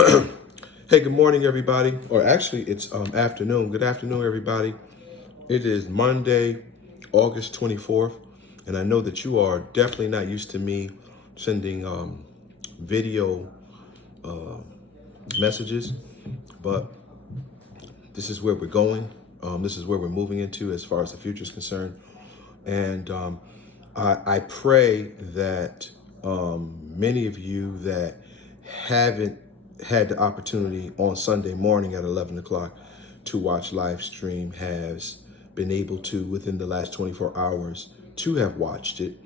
Hey, good morning, everybody. Or actually, it's afternoon. Good afternoon, everybody. It is Monday, August 24th, and I know that you are definitely not used to me sending video messages, but this is where we're going. This is where we're moving into as far as the future is concerned. And I pray that many of you that haven't had the opportunity on Sunday morning at 11 o'clock to watch live stream has been able to, within the last 24 hours, to have watched it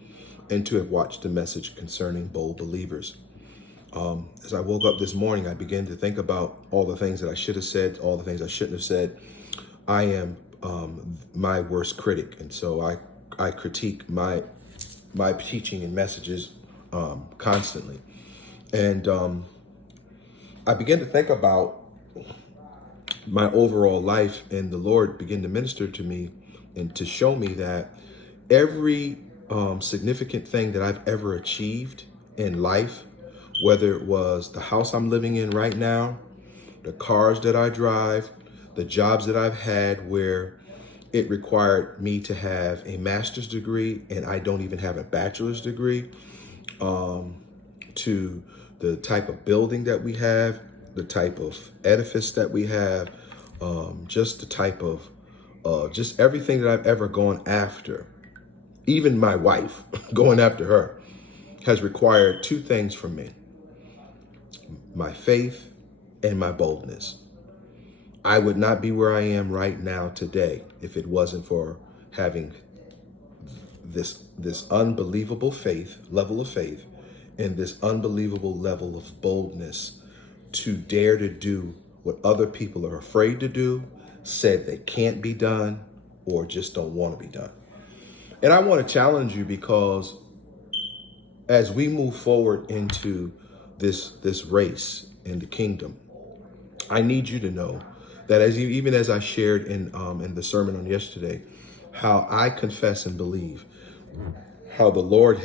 and to have watched the message concerning bold believers. As I woke up this morning, I began to think about all the things that I should have said, all the things I shouldn't have said. I am my worst critic, and so I critique my teaching and messages constantly. And I began to think about my overall life, and the Lord began to minister to me and to show me that every significant thing that I've ever achieved in life, whether it was the house I'm living in right now, the cars that I drive, the jobs that I've had where it required me to have a master's degree and I don't even have a bachelor's degree, to the type of building that we have, the type of edifice that we have, just the type of, just everything that I've ever gone after, even my wife, going after her, has required two things from me: my faith and my boldness. I would not be where I am right now today if it wasn't for having this unbelievable level of faith, and this unbelievable level of boldness to dare to do what other people are afraid to do, said they can't be done, or just don't want to be done. And I want to challenge you, because as we move forward into this race in the kingdom, I need you to know that even as I shared in the sermon on yesterday, how I confess and believe how the Lord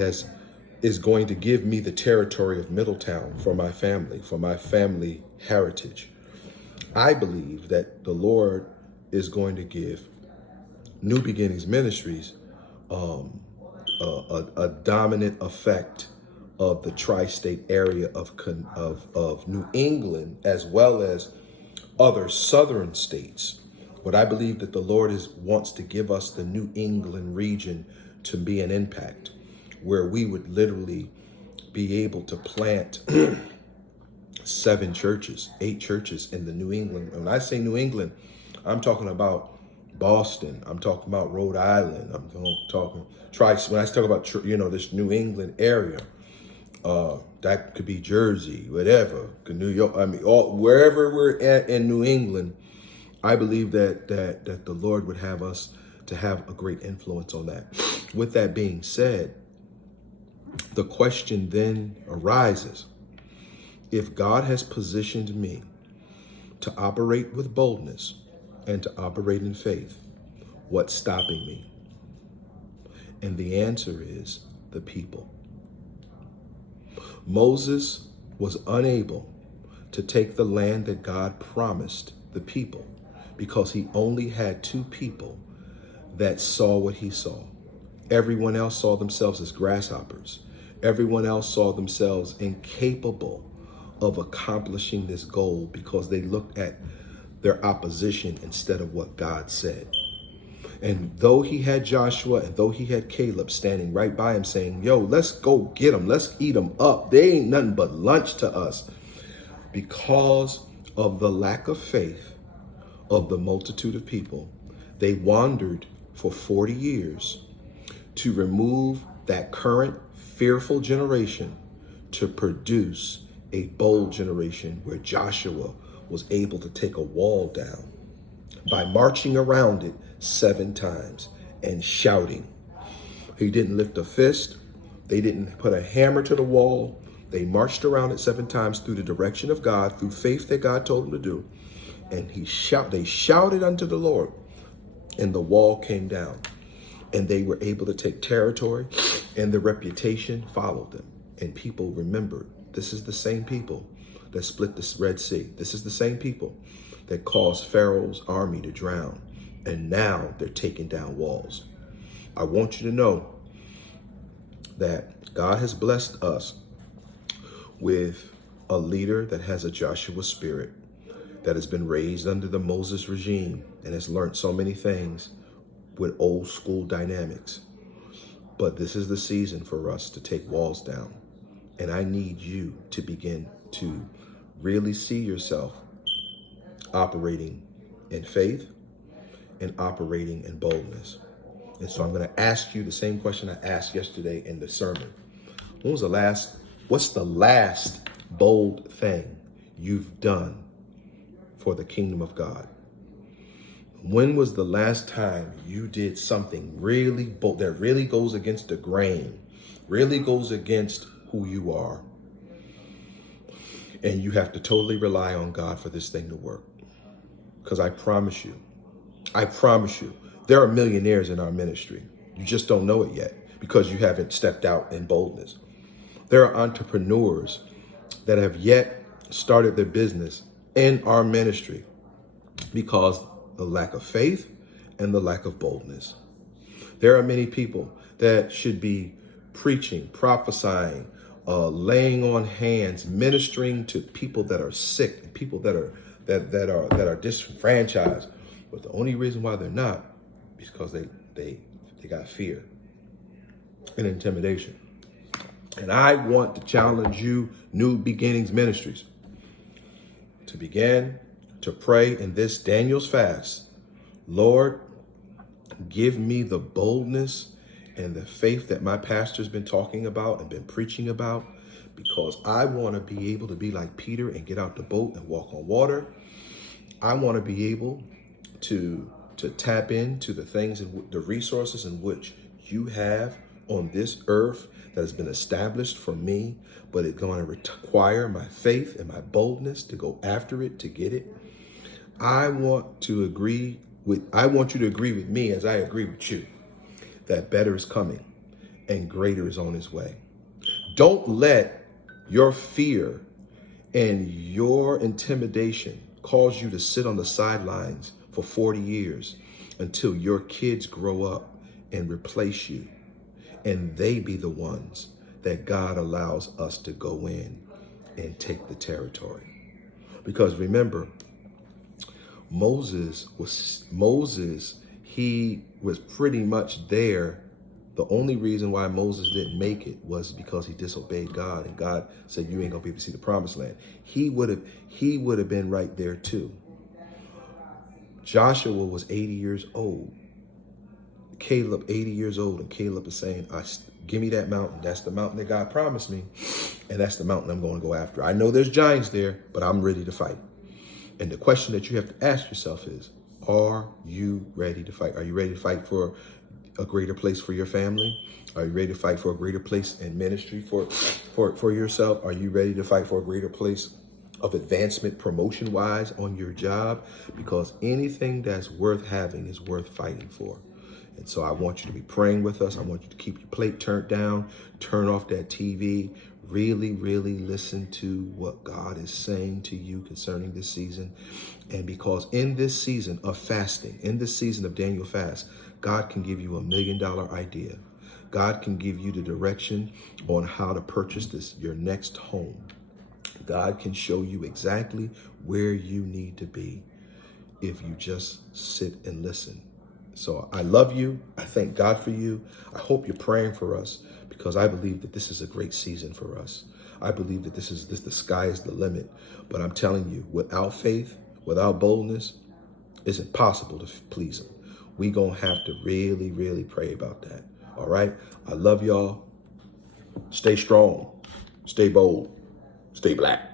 is going to give me the territory of Middletown for my family heritage. I believe that the Lord is going to give New Beginnings Ministries a dominant effect of the tri-state area of New England, as well as other southern states. But I believe that the Lord wants to give us the New England region to be an impact, where we would literally be able to plant 7 churches, 8 churches in the New England. When I say New England, I'm talking about Boston. I'm talking about Rhode Island. I'm talking when I talk about this New England area. That could be Jersey, whatever, New York. I mean, wherever we're at in New England, I believe that the Lord would have us to have a great influence on that. With that being said, the question then arises: if God has positioned me to operate with boldness and to operate in faith, what's stopping me? And the answer is the people. Moses was unable to take the land that God promised the people because he only had 2 people that saw what he saw. Everyone else saw themselves as grasshoppers. Everyone else saw themselves incapable of accomplishing this goal because they looked at their opposition instead of what God said. And though he had Joshua and though he had Caleb standing right by him saying, yo, let's go get them. Let's eat them up. They ain't nothing but lunch to us. Because of the lack of faith of the multitude of people, they wandered for 40 years to remove that current fearful generation to produce a bold generation where Joshua was able to take a wall down by marching around it 7 times and shouting. He didn't lift a fist. They didn't put a hammer to the wall. They marched around it 7 times through the direction of God, through faith that God told them to do. And they shouted unto the Lord, and the wall came down. And they were able to take territory, and the reputation followed them. And people remembered, this is the same people that split the Red Sea. This is the same people that caused Pharaoh's army to drown. And now they're taking down walls. I want you to know that God has blessed us with a leader that has a Joshua spirit, that has been raised under the Moses regime and has learned so many things with old school dynamics. But this is the season for us to take walls down. And I need you to begin to really see yourself operating in faith and operating in boldness. And so I'm going to ask you the same question I asked yesterday in the sermon. What's the last bold thing you've done for the kingdom of God? When was the last time you did something really bold, that really goes against the grain, really goes against who you are? And you have to totally rely on God for this thing to work. Because I promise you, there are millionaires in our ministry. You just don't know it yet because you haven't stepped out in boldness. There are entrepreneurs that have yet started their business in our ministry because the lack of faith and the lack of boldness. There are many people that should be preaching, prophesying, laying on hands, ministering to people that are sick, people that are disenfranchised. But the only reason why they're not is because they got fear and intimidation. And I want to challenge you, New Beginnings Ministries, to begin to pray in this Daniel's fast. Lord, give me the boldness and the faith that my pastor's been talking about and been preaching about, because I want to be able to be like Peter and get out the boat and walk on water. I want to be able to tap into the things and the resources in which you have on this earth that has been established for me, but it's going to require my faith and my boldness to go after it, to get it. I want you to agree with me as I agree with you that better is coming and greater is on its way. Don't let your fear and your intimidation cause you to sit on the sidelines for 40 years until your kids grow up and replace you, and they be the ones that God allows us to go in and take the territory. Because remember, Moses, he was pretty much there. The only reason why Moses didn't make it was because he disobeyed God, and God said, you ain't gonna be able to see the promised land. He would have been right there too. Joshua was 80 years old. Caleb, 80 years old, and Caleb is saying, give me that mountain. That's the mountain that God promised me, and that's the mountain I'm going to go after. I know there's giants there, but I'm ready to fight. And the question that you have to ask yourself is, are you ready to fight? Are you ready to fight for a greater place for your family? Are you ready to fight for a greater place in ministry for yourself? Are you ready to fight for a greater place of advancement, promotion-wise on your job? Because anything that's worth having is worth fighting for. And so I want you to be praying with us. I want you to keep your plate turned down, turn off that TV, really, really listen to what God is saying to you concerning this season. And because in this season of fasting, in this season of Daniel fast, God can give you $1 million idea. God can give you the direction on how to purchase your next home. God can show you exactly where you need to be if you just sit and listen. So I love you. I thank God for you. I hope you're praying for us, because I believe that this is a great season for us. I believe that the sky is the limit. But I'm telling you, without faith, without boldness, it's impossible to please him. We're going to have to really, really pray about that. All right. I love y'all. Stay strong. Stay bold. Stay black.